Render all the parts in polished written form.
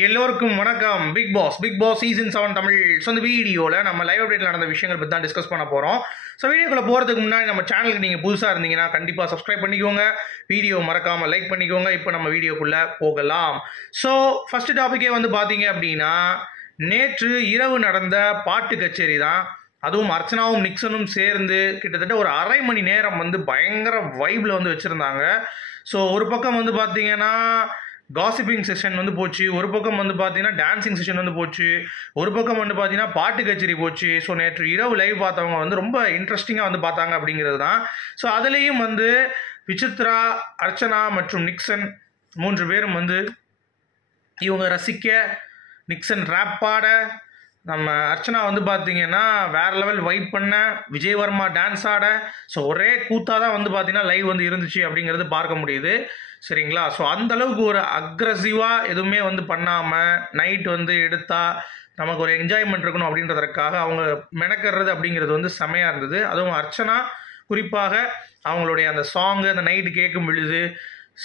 எல்லோருக்கும் வணக்கம். Bigg Boss season 7 Tamil. So இந்த வீடியோவில் நம்ம லைவ் அப்டேட்டில் நடந்த விஷயங்கள் பற்றி தான் டிஸ்கஸ் பண்ண போகிறோம். ஸோ வீடியோக்குள்ளே போகிறதுக்கு முன்னாடி நம்ம சேனலுக்கு நீங்கள் புதுசாக இருந்தீங்கன்னா கண்டிப்பாக சப்ஸ்கிரைப் பண்ணிக்கோங்க, வீடியோ மறக்காமல் லைக் பண்ணிக்கோங்க. இப்போ நம்ம வீடியோக்குள்ளே போகலாம். ஸோ ஃபஸ்ட்டு டாப்பிக்கே வந்து பார்த்தீங்க அப்படின்னா, நேற்று இரவு நடந்த பாட்டு கச்சேரி தான். அதுவும் அர்ச்சனாவும் நிக்சனும் சேர்ந்து கிட்டத்தட்ட ஒரு அரை மணி நேரம் வந்து பயங்கர வைப்பில் வந்து வச்சுருந்தாங்க. ஸோ ஒரு பக்கம் வந்து பார்த்தீங்கன்னா காசிப்பிங் செஷன் வந்து போச்சு, ஒரு பக்கம் வந்து பார்த்தீங்கன்னா டான்ஸிங் செஷன் வந்து போச்சு, ஒரு பக்கம் வந்து பார்த்தீங்கன்னா பாட்டு கச்சேரி போச்சு. ஸோ நேற்று இரவு லைவ் பார்த்தவங்க வந்து ரொம்ப இன்ட்ரெஸ்டிங்காக வந்து பார்த்தாங்க அப்படிங்கிறது தான். ஸோ அதுலேயும் வந்து விசித்ரா, அர்ச்சனா மற்றும் நிக்சன் 3 பேரும் வந்து இவங்க ரசிக்க, நிக்சன் ரேப் பாட, நம்ம அர்ச்சனா வந்து பார்த்தீங்கன்னா வேறு லெவல் வைப் பண்ண, விஜயவர்மா டான்ஸ் ஆட, ஸோ ஒரே கூத்தாக தான் வந்து பார்த்தீங்கன்னா லைவ் வந்து இருந்துச்சு அப்படிங்கிறது பார்க்க முடியுது. சரிங்களா? ஸோ அந்தளவுக்கு ஒரு அக்ரஸிவாக எதுவுமே வந்து பண்ணாமல் நைட் வந்து எடுத்தால் நமக்கு ஒரு என்ஜாய்மெண்ட் இருக்கணும் அப்படின்றதற்காக அவங்க மெனக்கிறது அப்படிங்கிறது வந்து செமையாக இருந்தது. அதுவும் அர்ச்சனா குறிப்பாக அவங்களுடைய அந்த சாங்கு அந்த நைட்டு கேட்கும் பொழுது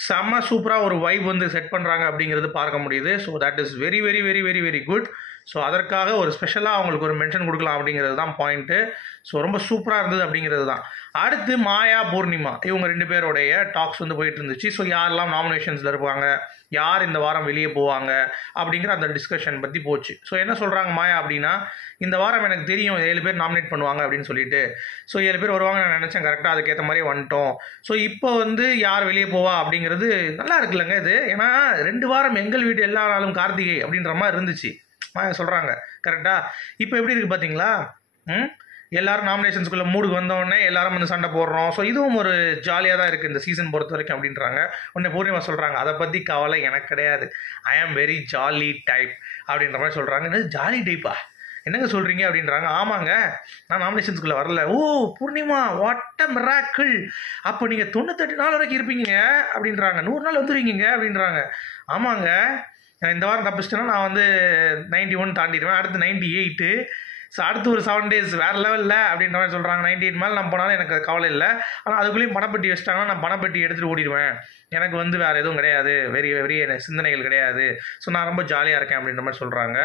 செம்ம சூப்பராக ஒரு வைப் வந்து செட் பண்ணுறாங்க அப்படிங்கிறது பார்க்க முடியுது. So that is very very very very very good. So அதற்காக ஒரு ஸ்பெஷலாக அவங்களுக்கு ஒரு மென்ஷன் கொடுக்கலாம் அப்படிங்கிறது தான் பாயிண்ட்டு. ஸோ ரொம்ப சூப்பராக இருந்தது அப்படிங்கிறது தான். அடுத்து மாயா, பூர்ணிமா இவங்க 2 பேருடைய டாக்ஸ் வந்து போயிட்டு இருந்துச்சு. ஸோ யாரெல்லாம் நாமினேஷன்ஸில் இருப்பாங்க, யார் இந்த வாரம் வெளியே போவாங்க அப்படிங்கிற அந்த டிஸ்கஷன் பற்றி போச்சு. ஸோ என்ன சொல்கிறாங்க மாயா அப்படின்னா, இந்த வாரம் எனக்கு தெரியும் 7 பேர் நாமினேட் பண்ணுவாங்க அப்படின்னு சொல்லிட்டு. ஸோ 7 பேர் வருவாங்க நான் நினச்சேன், கரெக்டாக அதுக்கேற்ற மாதிரியே வந்துட்டோம். ஸோ இப்போ வந்து யார் வெளியே போவா அப்படிங்கிறது நல்லா இருக்குல்லங்க இது. ஏன்னா 2 வாரம் எங்கள் வீட்டு எல்லா நாளும் கார்த்திகை அப்படின்ற மாதிரி இருந்துச்சு சொல்கிறாங்க, கரெக்டாக. இப்போ எப்படி இருக்குது பார்த்தீங்களா? எல்லாரும் நாமினேஷன்ஸ்குள்ளே மூடுக்கு வந்தோடனே எல்லாரும் வந்து சண்டை போடுறோம். ஸோ இதுவும் ஒரு ஜாலியாக தான் இருக்குது இந்த சீசன் பொறுத்த வரைக்கும் அப்படின்றாங்க. உடனே பூர்ணிமா சொல்கிறாங்க, அதை பற்றி கவலை எனக்கு கிடையாது, ஐ ஆம் வெரி ஜாலி டைப் அப்படின்ற மாதிரி சொல்கிறாங்க. என்ன ஜாலி டைப்பா, என்னங்க சொல்கிறீங்க அப்படின்றாங்க. ஆமாங்க, நான் நாமினேஷன்ஸ்குள்ளே வரல. ஓ பூர்ணிமா, வாட் அ மிராக்கிள், அப்போ நீங்கள் 98 நாள் வரைக்கும் இருப்பீங்க அப்படின்றாங்க, 100 நாள் வந்துடுவீங்க அப்படின்றாங்க. ஆமாங்க, இந்த வாரம் தப்பிச்சிட்டேன்னா நான் வந்து 91 தாண்டிடுவேன், அடுத்து 98. ஸோ அடுத்து ஒரு 7 days வேறு லெவலில் அப்படின்ற மாதிரி சொல்கிறாங்க. 98 மேலே நம்ம போனாலும் எனக்கு கவலை இல்லை, ஆனால் அதுக்குள்ளேயும் பணப்பெட்டி வச்சிட்டாங்கன்னா நான் பணப்பெட்டி எடுத்துகிட்டு ஓடிடுவேன், எனக்கு வந்து வேறு எதுவும் கிடையாது, வெறி வெறி சிந்தனைகள் கிடையாது, ஸோ நான் ரொம்ப ஜாலியாக இருக்கேன் அப்படின்ற மாதிரி சொல்கிறாங்க.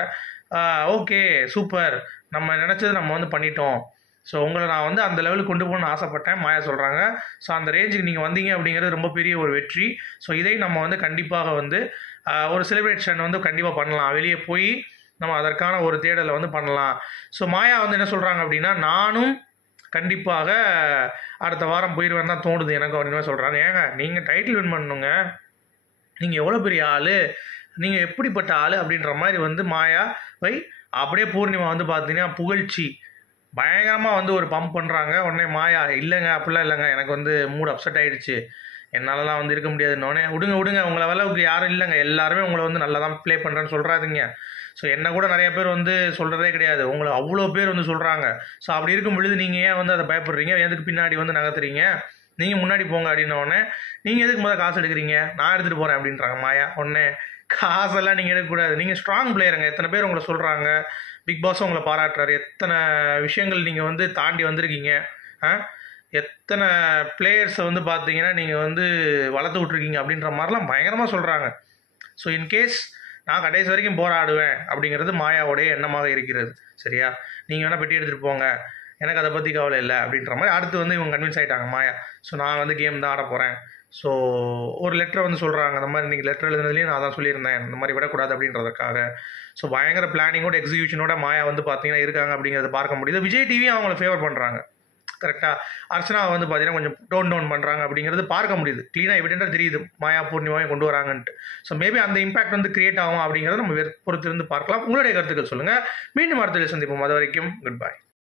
ஓகே சூப்பர், நம்ம நினச்சது நம்ம வந்து பண்ணிட்டோம், ஸோ உங்களை நான் வந்து அந்த லெவலுக்கு கொண்டு போகணும்னு ஆசைப்பட்டேன் மாயா சொல்கிறாங்க. ஸோ அந்த ரேஞ்சுக்கு நீங்கள் வந்தீங்க அப்படிங்கிறது ரொம்ப பெரிய ஒரு வெற்றி. ஸோ இதை நம்ம வந்து கண்டிப்பாக வந்து ஒரு செலிப்ரேஷன் வந்து கண்டிப்பாக பண்ணலாம், வெளியே போய் நம்ம அதற்கான ஒரு தேடலை வந்து பண்ணலாம். ஸோ மாயா வந்து என்ன சொல்கிறாங்க அப்படின்னா, நானும் கண்டிப்பாக அடுத்த வாரம் போயிடுவேன் தான் தோணுது எனக்கு அப்படின்னு சொல்கிறாங்க. ஏங்க நீங்கள் டைட்டில் வின் பண்ணணுங்க, நீங்கள் எவ்வளோ பெரிய ஆள், நீங்கள் எப்படிப்பட்ட ஆள் அப்படின்ற மாதிரி வந்து மாயாவை அப்படியே பூர்ணிமா வந்து பார்த்தீங்கன்னா புகழ்ச்சி பயங்கரமாக வந்து ஒரு பம்ப் பண்ணுறாங்க. உடனே மாயா, இல்லைங்க அப்படிலாம் இல்லைங்க, எனக்கு வந்து மூட் அப்செட் ஆகிடுச்சு, என்னாலலாம் வந்து இருக்க முடியாதுன்னொடனே, விடுங்க உங்களை அளவுக்கு யாரும் இல்லைங்க, எல்லாருமே உங்களை வந்து நல்லா தான் ப்ளே பண்ணுறேன்னு சொல்கிறாதீங்க. ஸோ என்ன கூட நிறைய பேர் வந்து சொல்கிறதே கிடையாது, உங்களை அவ்வளோ பேர் வந்து சொல்கிறாங்க. ஸோ அப்படி இருக்கும் பொழுது நீங்கள் ஏன் வந்து அதை பயப்படுறீங்க, எதுக்கு பின்னாடி வந்து நகர்த்துறீங்க, நீங்கள் முன்னாடி போங்க அப்படின்னோடனே, நீங்கள் எதுக்கு முதல்ல காசு எடுக்கிறீங்க, நான் எடுத்துகிட்டு போகிறேன் அப்படின்றாங்க மாயா. உடனே காசெல்லாம் நீங்கள் எடுக்கக்கூடாது, நீங்கள் ஸ்ட்ராங் பிளேயருங்க, எத்தனை பேர் உங்களை சொல்கிறாங்க, பிக் பாஸும் உங்களை பாராட்டுறாரு, எத்தனை விஷயங்கள் நீங்கள் வந்து தாண்டி வந்திருக்கீங்க, எத்தனை பிளேயர்ஸை வந்து பார்த்தீங்கன்னா நீங்கள் வந்து வளர்த்து விட்ருக்கீங்க அப்படின்ற மாதிரிலாம் பயங்கரமாக சொல்கிறாங்க. ஸோ இன்கேஸ் நான் கடைசி வரைக்கும் போராடுவேன் அப்படிங்கிறது மாயாவுடைய எண்ணமாக இருக்கிறது. சரியா? நீங்கள் வேணால் பெட்டி எடுத்துகிட்டு போங்க, எனக்கு அதை பற்றி கவலை இல்லை அப்படின்ற மாதிரி அடுத்து வந்து இவங்க கன்வின்ஸ் ஆகிட்டாங்க மாயா. ஸோ நான் வந்து கேம் தான் ஆட போகிறேன். ஸோ ஒரு லெட்டரை வந்து சொல்கிறாங்க, அந்த மாதிரி நீங்கள் லெட்டர் எழுதுனதுலேயும் நான் தான் சொல்லியிருந்தேன், இந்த மாதிரி விடக்கூடாது அப்படின்றதுக்காக. ஸோ பயங்கர பிளானிங்கோட எக்ஸிக்யூஷனோட மாயா வந்து பார்த்தீங்கன்னா இருக்காங்க அப்படிங்கிறத பார்க்க முடியுது. விஜய் டிவியும் அவங்கள ஃபேவர் பண்ணுறாங்க, கரெக்டாக. அர்ச்சனா வந்து பார்த்தீங்கன்னா கொஞ்சம் டோன் பண்ணுறாங்க அப்படிங்கிறது பார்க்க முடியுது, க்ளீனாக எவிடென்ட்டாக தெரியுது மாயா பூர்ணிமாவையும் கொண்டு வராங்கன்ட்டு. ஸோ மேபி அந்த இம்பாக்ட் வந்து கிரியேட் ஆகும் அப்படிங்கிறத நம்ம பொறுத்திருந்து பார்க்கலாம். உங்களுடைய கருத்துக்கள் சொல்லுங்கள். மீண்டும் அடுத்த சந்திப்போம், அது வரைக்கும் குட் பை.